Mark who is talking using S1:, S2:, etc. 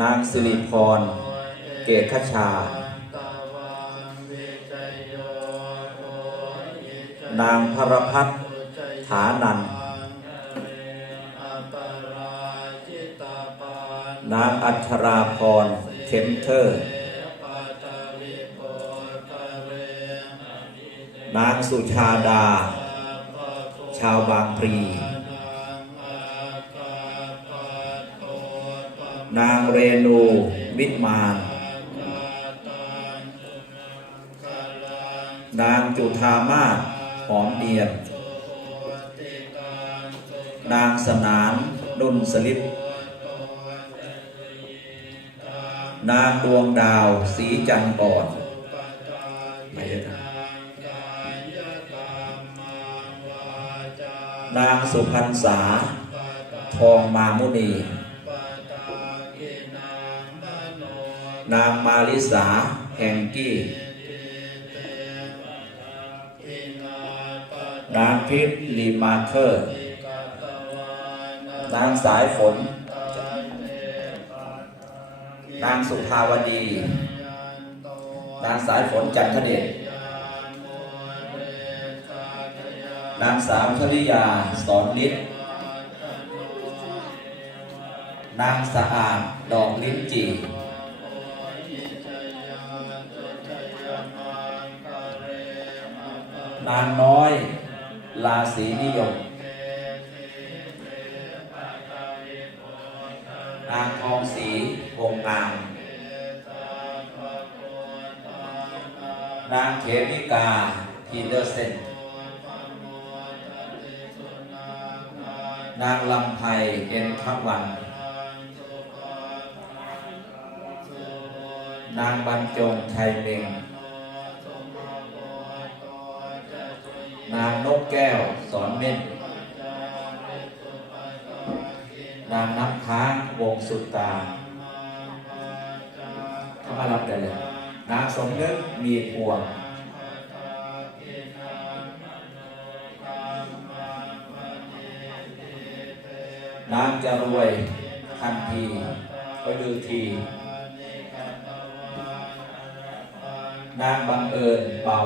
S1: นางสิริพร เกตขชา นางพรพัฒน์ฐานัน นางอัชราพร เข็มเทอร์ นางสุชาดา ชาวบางพลี นางเรนูวิทมาน นางจุธามาศหอมเดียน นางสนานนุ่นสลิดนางดวงดาวสีจันทร์ก่อนไม่ได้ทำนางสุพรรณษา ทองมามุนี นางมาลิสาแห่งกี้ นางพิษลีมาเคอร์ นางสายฝน นางสุภาวดี นางสายฝนจันทเดชนางสาวชลิยาสอนนิดนางสะอาดดอกลิ้นจี นางน้อยลาสีนิยม นางทองสีวงงาม นางเขมิกาพีเดอร์เซนนางลำไพเอ็นทวัน นางบรรจงชัยเมง นางนกแก้วสอนเม่น นางน้ำค้างวงสุตตาเข้ามารับได้เลย นางสมนึกมีพวงนางจะรวยทันทีไปดูที นางบังเอิญเบา